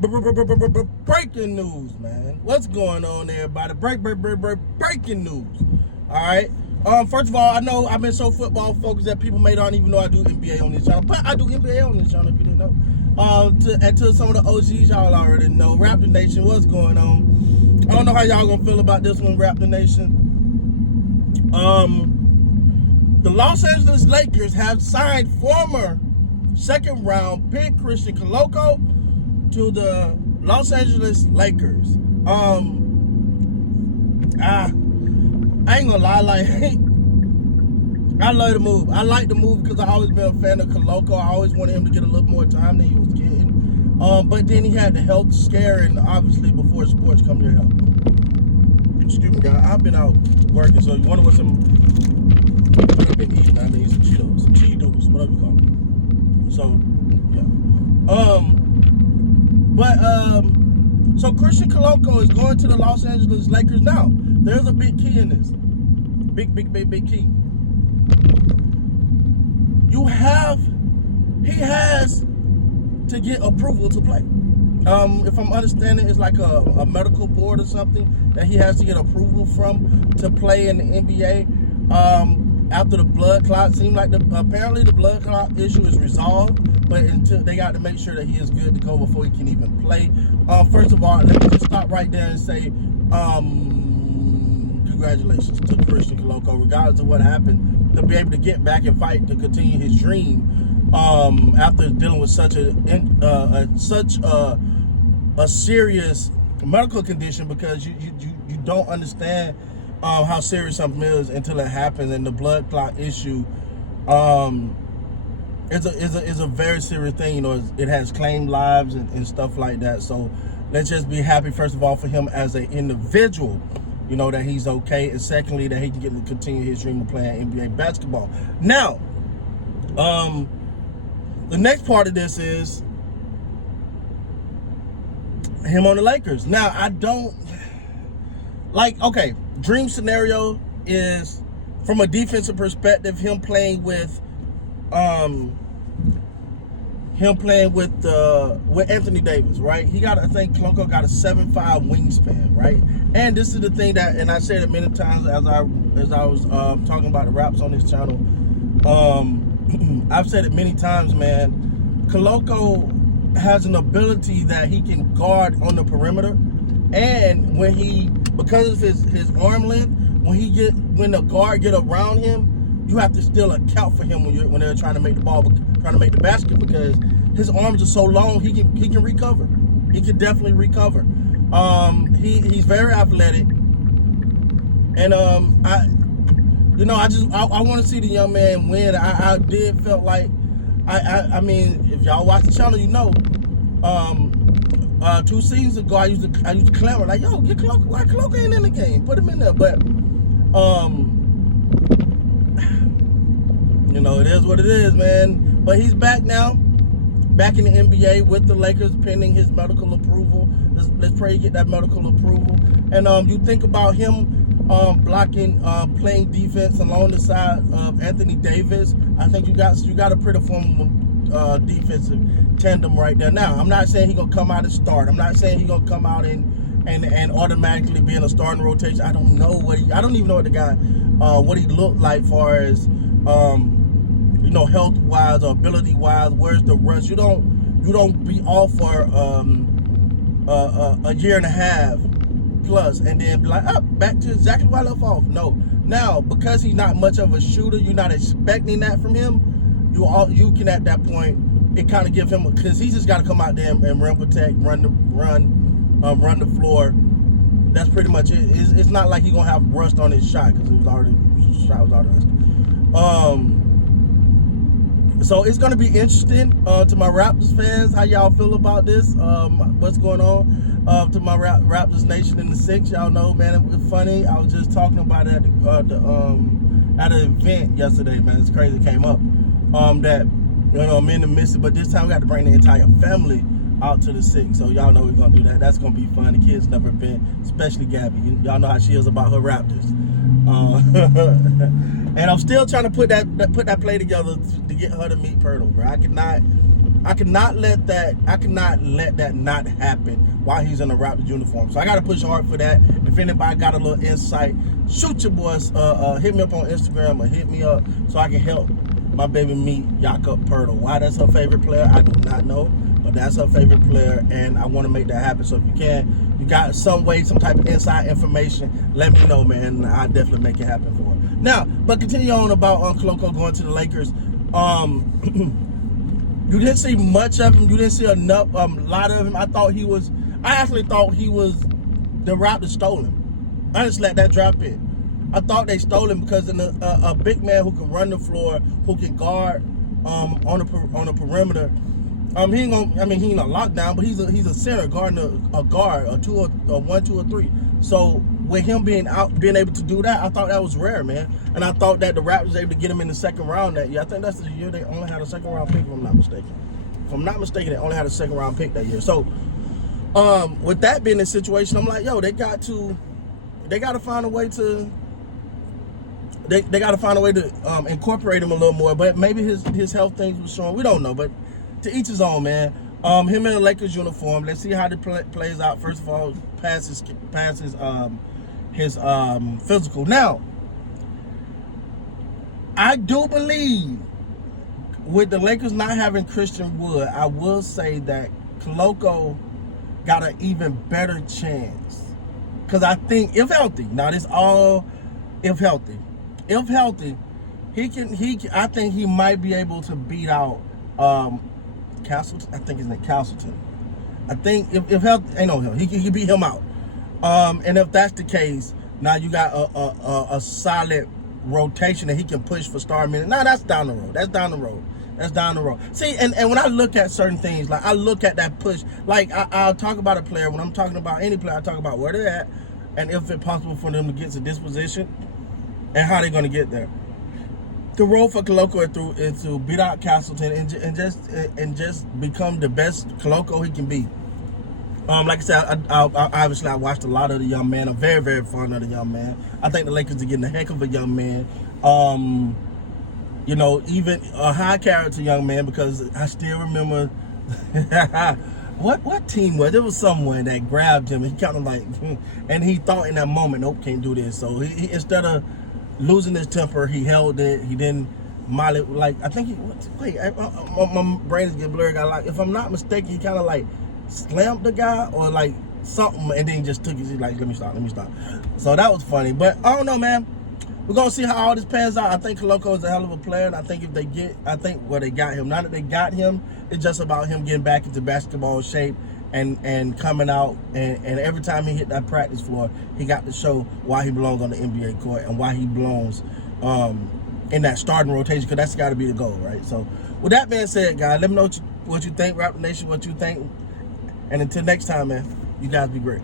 Breaking news, man. What's going on, everybody? Breaking news. All right. First of all, I know I've been so football focused that people may not even know I do NBA on this channel, but I do NBA on this channel if you didn't know. And to some of the OGs, y'all already know. Raptor Nation, what's going on? I don't know how y'all gonna feel about this one, Raptor Nation. The Los Angeles Lakers have signed former second-round pick Christian Koloko to the Los Angeles Lakers. I ain't gonna lie, like I love the move. I like the move because I always been a fan of Koloko. I always wanted him to get a little more time than he was getting. But then he had the health scare, and obviously before sports come your health. Excuse me, guys. I've been out working, so you wonder what I've been eating. I've been eating some Cheetos, some cheese doodles, whatever you call them. So yeah. So Christian Koloko is going to the Los Angeles Lakers now. There's a big key in this. Big key. He has to get approval to play. If I'm understanding, it's like a medical board or something that he has to get approval from to play in the NBA. After the blood clot, seemed like apparently the blood clot issue is resolved, but until they got to make sure that he is good to go before he can even play. First of all, let me just stop right there and say congratulations to Christian Koloko, regardless of what happened, to be able to get back and fight to continue his dream after dealing with such a serious medical condition, because you don't understand how serious something is until it happens. And the blood clot issue is a very serious thing. You know, it has claimed lives and stuff like that. So let's just be happy, first of all, for him as an individual, you know, that he's okay, and secondly, that he can get to continue his dream of playing NBA basketball. Now, the next part of this is him on the Lakers. Now, I don't like, okay, dream scenario is, from a defensive perspective, him playing with Anthony Davis, right? He got, I think Koloko got a 7'5" wingspan, right? And this is the thing that, and I said it many times as I was talking about the raps on this channel. I've said it many times, man. Koloko has an ability that he can guard on the perimeter, and because of his arm length, when the guard get around him, you have to still account for him when they're trying to make the basket, because his arms are so long, he can recover. He can definitely recover. He's very athletic, and I want to see the young man win. I did felt like I mean, if y'all watch the channel, you know, 2 seasons ago I used to clamor like, yo, get Koloko, why Koloko ain't in the game? Put him in there. But you know, it is what it is, man. But he's back now, back in the NBA with the Lakers, pending his medical approval. Let's pray he get that medical approval. And you think about him blocking, playing defense along the side of Anthony Davis. I think you got a pretty formidable defensive tandem right there. Now, I'm not saying he's gonna come out and start. I'm not saying he's gonna come out and automatically be in a starting rotation. I don't know I don't even know what the guy what he looked like, far as you know, health wise or ability wise. Where's the rush? You don't be off for a year and a half plus and then be like, back to exactly where I left off. No. Now, because he's not much of a shooter, you're not expecting that from him. You can, at that point, it kind of give him, because he's just got to come out there and run, protect, run the floor. That's pretty much it. It's not like he's gonna have rust on his shot, because the shot was already rusty. So it's gonna be interesting to my Raptors fans, how y'all feel about this. What's going on? To my Raptors Nation in the 6, y'all know, man, it was funny. I was just talking about it at an event yesterday, man. It's crazy, it came up that, you know, I'm in the midst, but this time we got to bring the entire family out to the 6. So y'all know we're gonna do that. That's gonna be fun. The kids never been, especially Gabby. Y'all know how she is about her Raptors. And I'm still trying to put that play together to get her to meet Pirtle, bro. I cannot let that not happen while he's in a Raptors uniform. So I got to push hard for that. If anybody got a little insight, shoot your boys. Hit me up on Instagram or hit me up so I can help my baby meet Jakob Poeltl. Why that's her favorite player, I do not know, but that's her favorite player, and I want to make that happen. So if you got some way, some type of inside information, let me know, man. I'll definitely make it happen for her. Now, but continue on about Koloko going to the Lakers. You didn't see much of him. You didn't see enough, a lot of him. I actually thought the Raptors stole him. Honestly, let that drop in. I thought they stole him because a big man who can run the floor, who can guard on the perimeter. He ain't a lockdown, but he's a center guarding a guard, a 1, 2, or 3. So with him being able to do that, I thought that was rare, man. And I thought that the Raptors was able to get him in the second round that year. I think that's the year they only had a second round pick, if I'm not mistaken. If I'm not mistaken, they only had a second round pick that year. So with that being the situation, I'm like, yo, they got to find a way to. They got to find a way to incorporate him a little more, but maybe his health things was showing. We don't know, but to each his own, man. Him in the Lakers uniform. Let's see how it plays out. First of all, pass his physical. Now, I do believe with the Lakers not having Christian Wood, I will say that Koloko got an even better chance. Because I think if healthy, now this all if healthy. If healthy, I think he might be able to beat out Castleton. I think his name Castleton. I think if healthy, ain't no him. He can beat him out. And if that's the case, now you got a solid rotation that he can push for star minutes. Now that's down the road. See, and when I look at certain things, like I look at that push, like I'll talk about a player, when I'm talking about any player, I talk about where they're at and if it's possible for them to get to this position and how they're going to get there. The role for Koloko is to beat out Castleton and just become the best Koloko he can be. Like I said, I watched a lot of the young man. I'm very, very fond of the young man. I think the Lakers are getting a heck of a young man. Even a high character young man, because I still remember what team was it? It was someone that grabbed him. He kind of like, and he thought in that moment, nope, can't do this. So he instead of losing his temper, he held it. He didn't molly, like, I think my brain is getting blurry. If I'm not mistaken, he kind of like slammed the guy or like something, and then he just took it. He's like, let me stop. So that was funny. But I don't know, man. We're gonna see how all this pans out. I think Koloko is a hell of a player, and I think they got him. Now that they got him, it's just about him getting back into basketball shape and coming out, and every time he hit that practice floor, he got to show why he belongs on the NBA court and why he belongs in that starting rotation, because that's got to be the goal, right? So with that being said, guys, let me know what you think, Raptor Nation, what you think, and until next time, man, you guys be great.